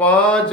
5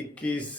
21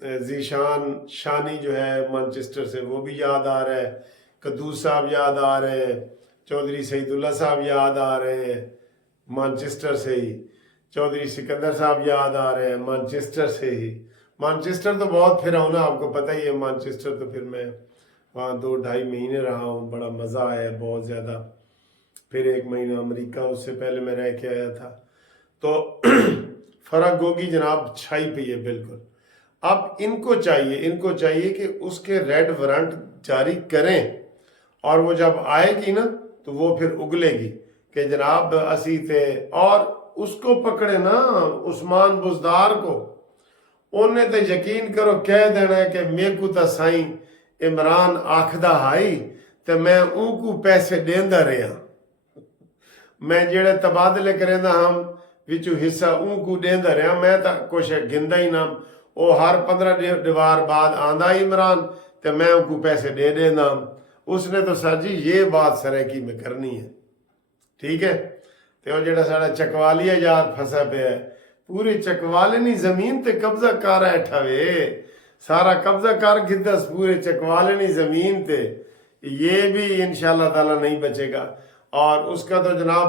ذیشان شانی جو ہے مانچسٹر سے وہ بھی یاد آ رہا ہے، قدوس صاحب یاد آ رہے ہیں، چودھری سعید اللہ صاحب یاد آ رہے ہیں مانچسٹر سے ہی، چودھری سکندر صاحب یاد آ رہے ہیں مانچسٹر سے ہی۔ مانچسٹر تو بہت پھرا ہوں نا، آپ کو پتہ ہی ہے مانچسٹر تو پھر میں وہاں 2-2.5 مہینے رہا ہوں، بڑا مزہ آیا بہت زیادہ۔ پھر 1 مہینہ امریکہ اس سے پہلے میں رہ کے آیا تھا، تو فرق ہوگی جناب چھائی پہ ہے بالکل۔ اب ان کو چاہیے کہ اس کے ریڈ وارنٹ جاری کریں، اور وہ جب آئے گی نا تو وہ پھر اگلے گی کہ جناب اسی تھے، اور اس کو پکڑے نا عثمان بزدار کو، انہیں تو یقین کرو کہہ دینا ہے کہ میں کو تا سائیں عمران آکھدا ہائی تے میں اون کو پیسے دیندا رہا، میں جڑے تبادلے کریندا ہم وچو حصہ اون کو دیندا رہا، میں تا کچھ گندا ہی نہ، وہ ہر 15 دیوار بعد آندا عمران تے میں ان کو پیسے دے دینا۔ اس نے تو سر جی یہ بات سریکی میں کرنی ہے، ٹھیک ہے؟ تے وہ جڑا ساڑا چکوالیہ یار پھنسا پہ ہے، پوری چکوالنی زمین تے قبضہ کر ایٹھا وے، سارا قبضہ کر گدس پورے چکوالنی زمین تے، یہ بھی انشاءاللہ تعالیٰ نہیں بچے گا۔ اور اس کا تو جناب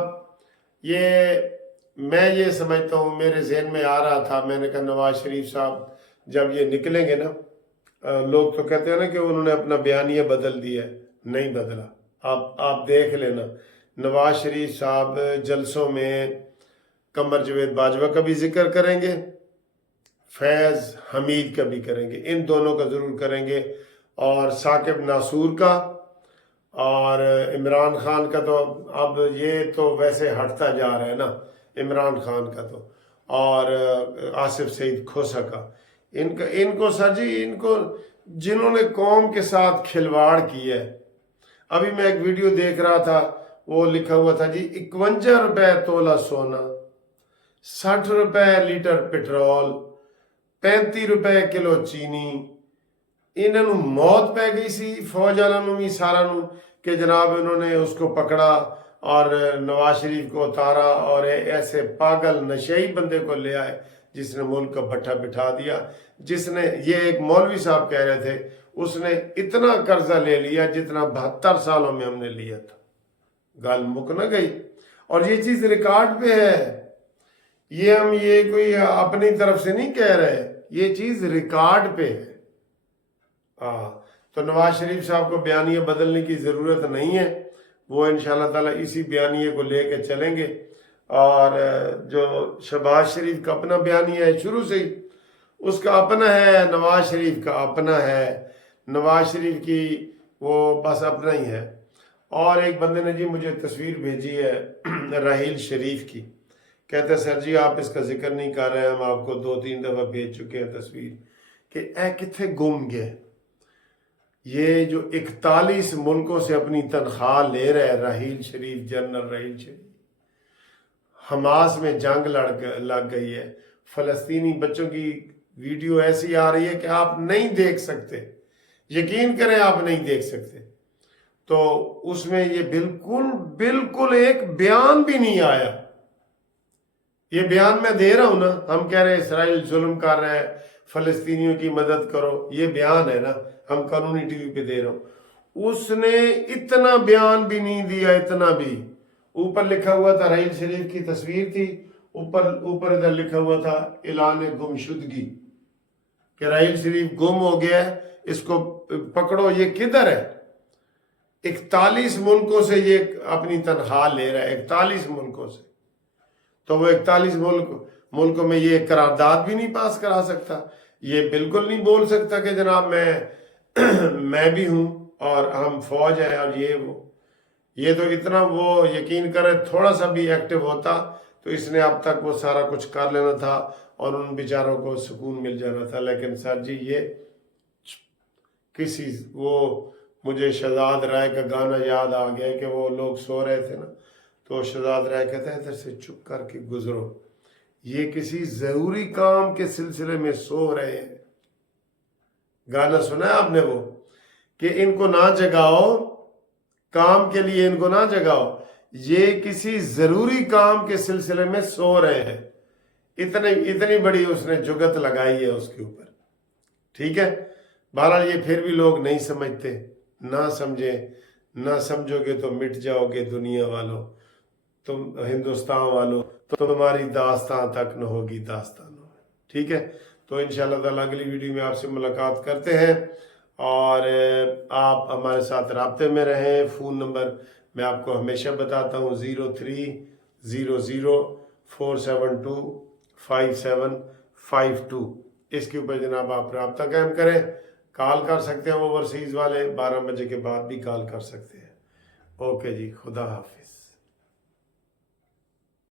میں یہ سمجھتا ہوں، میرے ذہن میں آ رہا تھا، میں نے کہا نواز شریف صاحب جب یہ نکلیں گے نا، لوگ تو کہتے ہیں نا کہ انہوں نے اپنا بیانیہ بدل دیا ہے، نہیں بدلا۔ آپ دیکھ لینا، نواز شریف صاحب جلسوں میں قمر جاوید باجوہ کا بھی ذکر کریں گے، فیض حمید کا بھی کریں گے، ان دونوں کا ضرور کریں گے، اور ثاقب ناصور کا، اور عمران خان کا تو اب یہ تو ویسے ہٹتا جا رہا ہے نا عمران خان کا تو، اور آصف سعید کھوسا کا، ان کو سر جی، ان کو جنہوں نے قوم کے ساتھ کھلواڑ کی ہے۔ ابھی میں ایک ویڈیو دیکھ رہا تھا، وہ لکھا ہوا تھا جی 51 روپے تولہ سونا، 60 روپے لیٹر پٹرول، 35 روپے کلو چینی، انہوں موت پہ گئی سی فوج والوں بھی سارا نو کہ جناب انہوں نے اس کو پکڑا اور نواز شریف کو اتارا، اور ایسے پاگل نشئی بندے کو لے آئے جس نے ملک کا بٹھا بٹھا دیا، جس نے، یہ ایک مولوی صاحب کہہ رہے تھے، اس نے اتنا قرضہ لے لیا جتنا 72 سالوں میں ہم نے لیا تھا۔ گال مک نہ گئی، اور یہ چیز ریکارڈ پہ ہے، یہ کوئی اپنی طرف سے نہیں کہہ رہے، یہ چیز ریکارڈ پہ ہے۔ تو نواز شریف صاحب کو بیانیہ بدلنے کی ضرورت نہیں ہے، وہ انشاءاللہ تعالیٰ اسی بیانیے کو لے کے چلیں گے۔ اور جو شہباز شریف کا اپنا بیانیہ ہے شروع سے ہی، اس کا اپنا ہے، نواز شریف کا اپنا ہے، نواز شریف کی وہ بس اپنا ہی ہے۔ اور ایک بندے نے جی مجھے تصویر بھیجی ہے راحیل شریف کی، کہتے ہیں سر جی آپ اس کا ذکر نہیں کر رہے، ہم آپ کو 2-3 دفعہ بھیج چکے ہیں تصویر، کہ اے کتھے گم گئے، یہ جو 41 ملکوں سے اپنی تنخواہ لے رہے راحیل شریف، جنرل راحیل شریف، حماس میں جنگ لگ گئی ہے، فلسطینی بچوں کی ویڈیو ایسی آ رہی ہے کہ آپ نہیں دیکھ سکتے، یقین کریں آپ نہیں دیکھ سکتے۔ تو اس میں یہ بالکل ایک بیان بھی نہیں آیا۔ یہ بیان میں دے رہا ہوں نا، ہم کہہ رہے ہیں اسرائیل ظلم کر رہے ہیں، فلسطینیوں کی مدد کرو، یہ بیان ہے نا، ہم قانونی ٹی وی پہ دے رہا ہوں۔ اس نے اتنا بیان بھی نہیں دیا، اتنا بھی۔ اوپر لکھا ہوا تھا، راحیل شریف کی تصویر تھی، اوپر ادھر لکھا ہوا تھا اعلان گمشدگی، کہ راحیل شریف گم ہو گیا ہے، اس کو پکڑو، یہ کدھر ہے؟ 41 ملکوں سے یہ اپنی تنخواہ لے رہا ہے، 41 ملکوں سے، تو وہ 41 ملکوں میں یہ قرارداد بھی نہیں پاس کرا سکتا، یہ بالکل نہیں بول سکتا کہ جناب میں بھی ہوں اور ہم فوج ہے اور یہ تو اتنا، وہ یقین کرے تھوڑا سا بھی ایکٹیو ہوتا تو اس نے اب تک وہ سارا کچھ کر لینا تھا اور ان بیچاروں کو سکون مل جانا تھا۔ لیکن سر جی یہ وہ مجھے شہزاد رائے کا گانا یاد آ گیا کہ وہ لوگ سو رہے تھے نا، تو شہزاد رائے کہتے ہیں ادھر سے چپ کر کے گزرو، یہ کسی ضروری کام کے سلسلے میں سو رہے ہیں۔ گانا سنا ہے آپ نے وہ، کہ ان کو نہ جگاؤ، کام کے لیے ان کو نہ جگاؤ، یہ کسی ضروری کام کے سلسلے میں سو رہے ہیں۔ اتنی بڑی اس نے جگت لگائی ہے اس کے اوپر۔ ٹھیک ہے. بہرحال یہ پھر بھی لوگ نہیں سمجھتے. نہ سمجھیں، نہ سمجھو گے تو مٹ جاؤ گے دنیا والوں، تم ہندوستان والوں، تو تمہاری داستان تک نہ ہوگی داستانوں میں. ٹھیک ہے. تو انشاءاللہ تعالیٰ اگلی ویڈیو میں آپ سے ملاقات کرتے ہیں، اور آپ ہمارے ساتھ رابطے میں رہیں. فون نمبر میں آپ کو ہمیشہ بتاتا ہوں 030047255752. اس کے اوپر جناب آپ رابطہ قائم کریں. کال کر سکتے ہیں اوورسیز والے، 12 بجے کے بعد بھی کال کر سکتے ہیں. اوکے جی، خدا حافظ.